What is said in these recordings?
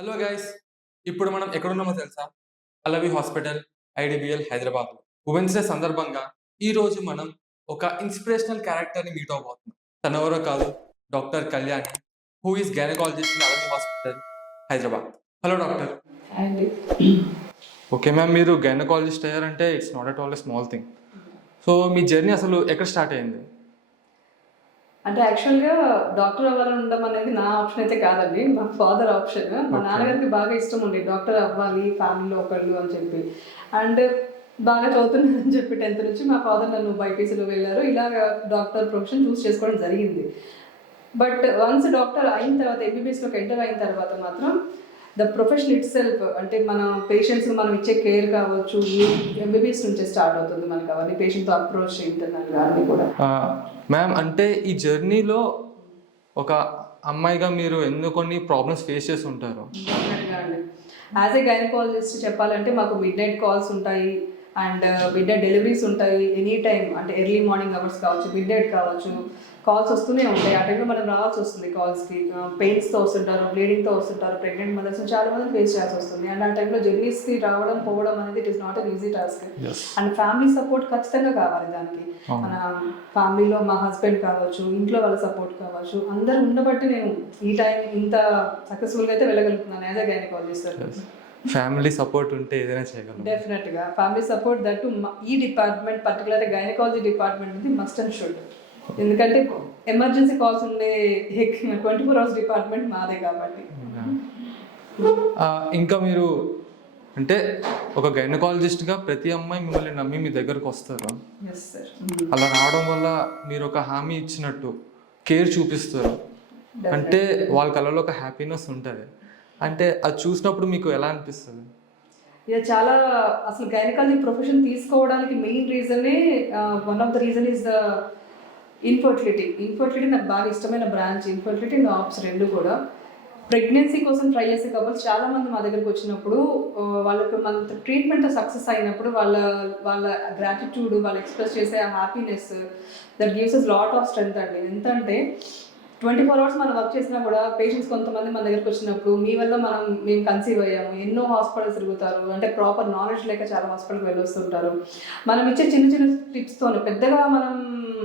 Hello guys, ఇప్పుడు మనం ఎక్కడున్నామో తెలుసా? అలవి హాస్పిటల్, ఐడిబిఎల్ హైదరాబాద్. ఉమెన్స్ డే సందర్భంగా ఈ రోజు మనం ఒక ఇన్స్పిరేషనల్ క్యారెక్టర్ని మీట్ అవబోతున్నాం. తనెవరో కాదు, doctor Kalyani, who is gynaecologist in Alavi hospital, Hyderabad. Hello doctor. అండి. ఓకే మ్యామ్, మీరు గైనకాలజిస్ట్ అయ్యారంటే it's not at all a small thing. So మీ జర్నీ అసలు ఎక్కడ స్టార్ట్ అయింది? అంటే యాక్చువల్‌గా డాక్టర్ అవ్వాలని ఉండడం అనేది నా ఆప్షన్ అయితే కాదండి. మా ఫాదర్ ఆప్షన్. మా ఓకే. నాన్నగారికి బాగా ఇష్టం ఉండే డాక్టర్ అవ్వాలి ఫ్యామిలీలో ఒకళ్ళు అని చెప్పి. అండ్ బాగా చదువుతున్నానని చెప్పి 10th నుంచి మా ఫాదర్ నన్ను బైపీసీలో వెళ్ళారు. ఇలాగ డాక్టర్ ప్రొఫెషన్ చూస్ చేసుకోవడం జరిగింది. బట్ వన్స్ డాక్టర్ అయిన తర్వాత ఎంబీబీఎస్‌లోకి ఎంటర్ అయిన తర్వాత మాత్రం ద ప్రొఫెషన్ ఇట్ సెల్ఫ్ అంటే మన పేషెంట్స్‌కి మనం ఇచ్చే కేర్ కావచ్చు, ఈ ఎంబీబీఎస్ నుంచే స్టార్ట్ అవుతుంది మనకు అవన్నీ పేషెంట్‌తో అప్రోచ్ ఇంటర్నల్‌గా అన్నీ కూడా. మ్యామ్, అంటే ఈ జర్నీలో ఒక అమ్మాయిగా మీరు ఎన్నో కొన్ని ప్రాబ్లమ్స్ ఫేస్ చేసి ఉంటారు. డెఫినెట్‌గా అండి. యాజ్ ఎ గైనకాలజిస్ట్ చెప్పాలంటే మాకు మిడ్‌నైట్ కాల్స్ ఉంటాయి. అండ్ మిడ్‌నైట్ డెలివరీస్ ఉంటాయి. ఎనీ టైమ్ అంటే ఎర్లీ మార్నింగ్ అవర్స్ కావచ్చు, మిడ్‌నైట్ కావచ్చు. కాల్స్ వస్తూనే ఉంటాయి. ఆ టైంలో మనం రావాల్సి వస్తుంది కాల్స్‌కి. పెయిన్స్‌తో వస్తుంటారు, బ్లీడింగ్‌తో వస్తుంటారు. ప్రెగ్నెంట్ మదర్స్‌ని చాలా మందిని ఫేస్ చేయాల్సి వస్తుంది. అండ్ ఆ టైంలో జర్నీస్‌కి రావడం, పోవడం అనేది it is not an easy task. And family support ఖచ్చితంగా కావాలి దానికి. మన ఫ్యామిలీలో మా హస్బెండ్ కావచ్చు, ఇంట్లో వాళ్ళ సపోర్ట్ కావచ్చు. అందరూ ఉండబట్టి నేను ఈ టైం ఇంత సక్సెస్ఫుల్‌గా అయితే వెళ్ళగలుగుతున్నాను as a gynaecologist. Family support ఉంటే ఏదైనా చేయగలం. డెఫినెట్‌గా ఫ్యామిలీ సపోర్ట్ దట్టు ఈ డిపార్ట్మెంట్ పర్టికులర్‌గా గైనకాలజీ డిపార్ట్మెంట్ అనేది మస్ట్ అండ్ షుడ్. ఎందుకంటే ఎమర్జెన్సీ కాల్స్ ఉండే 24 అవర్స్ డిపార్ట్మెంట్ మాదే కాబట్టి. ఇంకా మీరు అంటే ఒక గైనకాలజిస్ట్గా ప్రతి అమ్మాయి మిమ్మల్ని నమ్మి మీ దగ్గరకు వస్తారు. Yes sir. అలా రావడం వల్ల మీరు ఒక హామీ ఇచ్చినట్టు కేర్ చూపిస్తారు. అంటే వాళ్ళ కళ్ళలో ఒక హ్యాపీనెస్ ఉంటుంది. అంటే అది చూసినప్పుడు మీకు ఎలా అనిపిస్తుంది? ఇది చాలా అసలు గైనకాలజీ ప్రొఫెషన్ తీసుకోవడానికి మెయిన్ రీజనే one of the reason is the infertility. Infertility నాకు బాగా ఇష్టమైన బ్రాంచ్. ఇన్ఫర్టిలిటీ అండ్ ఆప్స్ 2 కూడా. ప్రెగ్నెన్సీ కోసం ట్రై చేసే కపుల్స్ చాలామంది మా దగ్గరికి వచ్చినప్పుడు వాళ్ళకి మన ట్రీట్మెంట్‌తో సక్సెస్ అయినప్పుడు వాళ్ళ వాళ్ళ గ్రాటిట్యూడ్, వాళ్ళు ఎక్స్‌ప్రెస్ చేసే ఆ happiness that gives us lot of strength అండి. ఎంత అంటే 24 అవర్స్ మనం వర్క్ చేసినా కూడా పేషెంట్స్ కొంతమంది మన దగ్గరికి వచ్చినప్పుడు మీ వల్ల మేము కన్సీవ్ అయ్యాము. ఎన్నో హాస్పిటల్స్ తిరుగుతారు. అంటే ప్రాపర్ నాలెడ్జ్ లేక చాలా హాస్పిటల్‌కి వెళ్ళొస్తుంటారు. మనం ఇచ్చే చిన్న చిన్న టిప్స్‌తోనే పెద్దగా మనం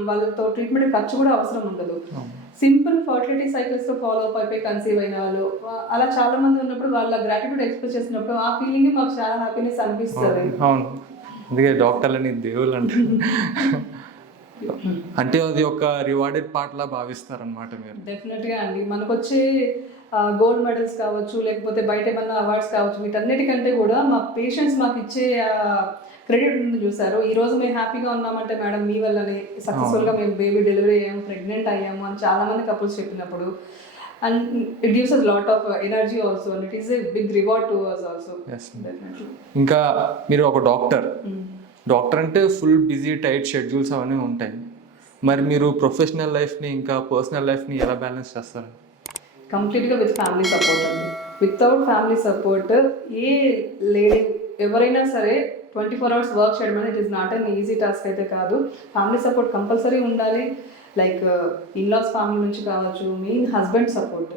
వాళ్ళతో ట్రీట్మెంట్ ఖర్చు కూడా అవసరం ఉండదు. సింపుల్ ఫర్టిలిటీ సైకిల్స్‌తో ఫాలో అప్ అయిపోయి కన్సీవ్ అయిన వాళ్ళు అలా చాలా మంది ఉన్నప్పుడు వాళ్ళ గ్రాటిట్యూడ్ ఎక్స్‌ప్రెస్ చేసినప్పుడు ఆ ఫీలింగ్ మాకు చాలా హ్యాపీనెస్ అనిపిస్తది. అవును. అందుకే డాక్టర్లని దేవుళ్ళు అంటారు. అంటే అది ఒక రివార్డెడ్ పార్ట్ లా భావిస్తారనమాట మీరు. డెఫినెట్‌గా అండి. మనకొచ్చే గోల్డ్ మెడల్స్ కావచ్చు, లేకపోతే బయట ఏమన్నా అవార్డ్స్ కావచ్చు, వీటన్నిటికంటే కూడా మా పేషెంట్స్ మాకిచ్చే క్రెడిట్ ఉంది చూసారు. ఈరోజు మేము హ్యాపీగా ఉన్నామంటే మేడం మీ వల్లనే సక్సెస్ఫుల్‌గా మేము బేబీ డెలివరీ అయ్యాము, ప్రెగ్నెంట్ అయ్యాము అని చాలామంది కపుల్స్ చెప్పినప్పుడు and it gives us lot of energy also and it is a big reward to us also. ఇంకా మీరు ఒక డాక్టర్. డాక్టర్ అంటే ఫుల్ బిజీ టైట్ షెడ్యూల్స్ అవన్నీ ఉంటాయి. మరి మీరు ప్రొఫెషనల్ లైఫ్ని ఇంకా పర్సనల్ లైఫ్ని ఎలా బ్యాలెన్స్ చేస్తారు? కంప్లీట్‌గా విత్ ఫ్యామిలీ సపోర్ట్ అండి. వితౌట్ ఫ్యామిలీ సపోర్ట్ ఏ లేడీ ఎవరైనా సరే 24 అవర్స్ వర్క్ చేయడం అనేది it is not an easy task అయితే కాదు. ఫ్యామిలీ సపోర్ట్ కంపల్సరీ ఉండాలి. లైక్ ఇన్‌లాస్ ఫ్యామిలీ నుంచి కావచ్చు, మెయిన్ హస్బెండ్ సపోర్ట్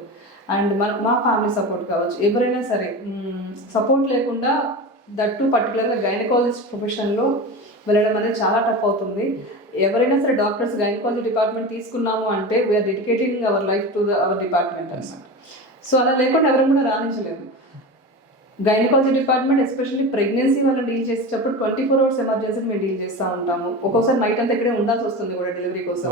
అండ్ మా ఫ్యామిలీ సపోర్ట్ కావచ్చు. ఎవరైనా సరే సపోర్ట్ లేకుండా దట్టు పర్టికులర్గా గైనకాలజిస్ట్ ప్రొఫెషన్లో వెళ్ళడం అనేది చాలా టఫ్ అవుతుంది. ఎవరైనా సరే డాక్టర్స్ గైనకాలజీ డిపార్ట్మెంట్ తీసుకున్నాము అంటే we're dedicating our life to our department అన్నమాట. సో అలా లేకుండా ఎవరు కూడా రాణించలేము. గైనకాలజీ డిపార్ట్మెంట్ ఎస్పెషల్లీ ప్రెగ్నెన్సీ వాళ్ళని డీల్ చేసేటప్పుడు 24 అవర్స్ ఎమర్జెన్సీని మేము డీల్ చేస్తూ ఉంటాము. ఒక్కోసారి నైట్ అంతా ఇక్కడే ఉండాల్సి వస్తుంది కూడా డెలివరీ కోసం.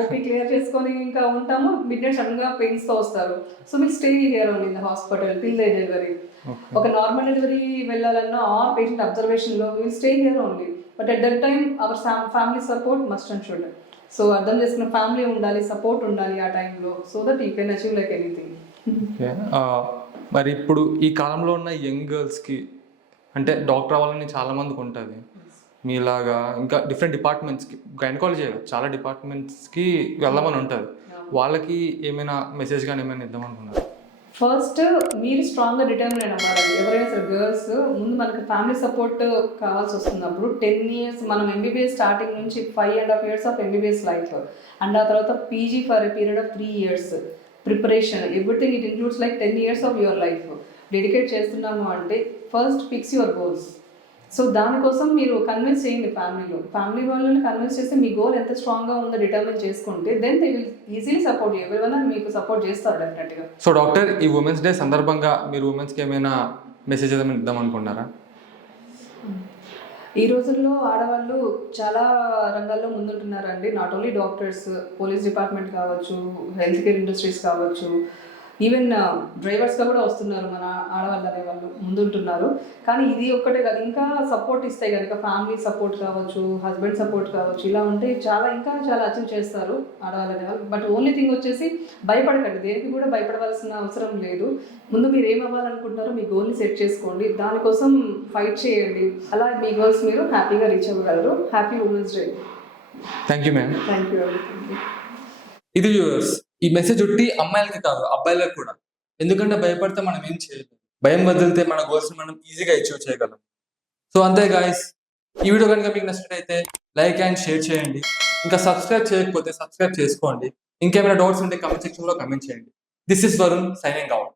ఓపీ క్లియర్ చేసుకొని ఇంకా ఉంటాము. మిడ్‌నైట్ సడన్గా పెయిన్స్తో వస్తారు. So me stay here only in the hospital till the delivery. ఒక నార్మల్ డెలివరీ వెళ్ళాలన్నా ఆర్ పేషెంట్ అబ్జర్వేషన్లో will stay here only. But at that time our family support must and should. So అర్థం చేసుకున్న family ఉండాలి, support ఉండాలి ఆ టైంలో. So that you can achieve like anything. మరి ఇప్పుడు ఈ కాలంలో ఉన్న యంగ్ గర్ల్స్కి అంటే డాక్టర్ అవ్వాలని చాలామందికి ఉంటుంది. మీలాగా ఇంకా డిఫరెంట్ డిపార్ట్మెంట్స్కి గైనకాలజీ చాలా డిపార్ట్మెంట్స్కి వెళ్ళమని ఉంటుంది. వాళ్ళకి ఏమైనా మెసేజ్ కానీ ఏమైనా ఇద్దామనుకున్నారు? ఫస్ట్ మీరు స్ట్రాంగ్గా డిటర్మిన్ అవ్వాలండి. ఎవరైనా సరే గర్ల్స్ ముందు మనకు ఫ్యామిలీ సపోర్ట్ కావాల్సి వస్తున్నప్పుడు 10 ఇయర్స్ మనం ఎంబీబీఎస్ స్టార్టింగ్ నుంచి 5.5 years of MBBS life and ఆ తర్వాత PG for a period of 3 years. Preparation, everything it includes like 10 years of your life dedicate చేస్తున్నాము అంటే first fix your goals. So దానికోసం మీరు కన్విన్స్ చేయండి ఫ్యామిలీ వాళ్ళని కన్విన్స్ చేస్తే మీ గోల్ ఎంత స్ట్రాంగ్గా ఉందో డిటర్మిన్ చేసుకుంటే then they will easily support you. ఎవరివైనా మీకు సపోర్ట్ చేస్తారు డెఫినెట్గా. సో డాక్టర్, ఈ ఉమెన్స్ డే సందర్భంగా మీరు ఉమెన్స్కి ఏమైనా మెసేజ్ ఏదైనా ఇద్దాం అనుకుంటున్నారా? ఈ రోజుల్లో ఆడవాళ్ళు చాలా రంగాల్లో ముందుంటున్నారండి. Not only doctors, police department కావచ్చు, హెల్త్ కేర్ ఇండస్ట్రీస్ కావచ్చు, ఈవెన్ డ్రైవర్స్గా కూడా వస్తున్నారు మన ఆడవాళ్ళు అనేవాళ్ళు ముందుంటున్నారు. కానీ ఇది ఒక్కటే కాదు, ఇంకా సపోర్ట్ ఇస్తే కనుక ఫ్యామిలీ సపోర్ట్ కావచ్చు, హస్బెండ్ సపోర్ట్ కావచ్చు, ఇలా ఉంటే ఇంకా చాలా అచీవ్ చేస్తారు ఆడవాళ్ళు అనేవాళ్ళు. బట్ ఓన్లీ థింగ్ వచ్చేసి భయపడకండి, దేనికి కూడా భయపడవలసిన అవసరం లేదు. ముందు మీరు ఏం అవ్వాలనుకుంటున్నారో మీ గోల్ని సెట్ చేసుకోండి, దానికోసం ఫైట్ చేయండి. అలా మీ గోల్స్ మీరు హ్యాపీగా రీచ్ అవ్వగలరు. Happy women's day. Thank you ma'am. Thank you. ఇది వ్యూవర్స్, ఈ మెసేజ్ ఒట్టి అమ్మాయిలకి కాదు అబ్బాయిలకు కూడా. ఎందుకంటే భయపడితే మనం ఏం చేయలేం, భయం వదిలితే మన గోల్స్ మనం ఈజీగా అచీవ్ చేయగలం. సో అంతే గాయస్, ఈ వీడియో కనుక మీకు నచ్చినట్లయితే లైక్ అండ్ షేర్ చేయండి. ఇంకా సబ్స్క్రైబ్ చేయకపోతే సబ్స్క్రైబ్ చేసుకోండి. ఇంకేమైనా డౌట్స్ ఉంటే కమెంట్ సెక్షన్లో కమెంట్ చేయండి. This is Varun signing out.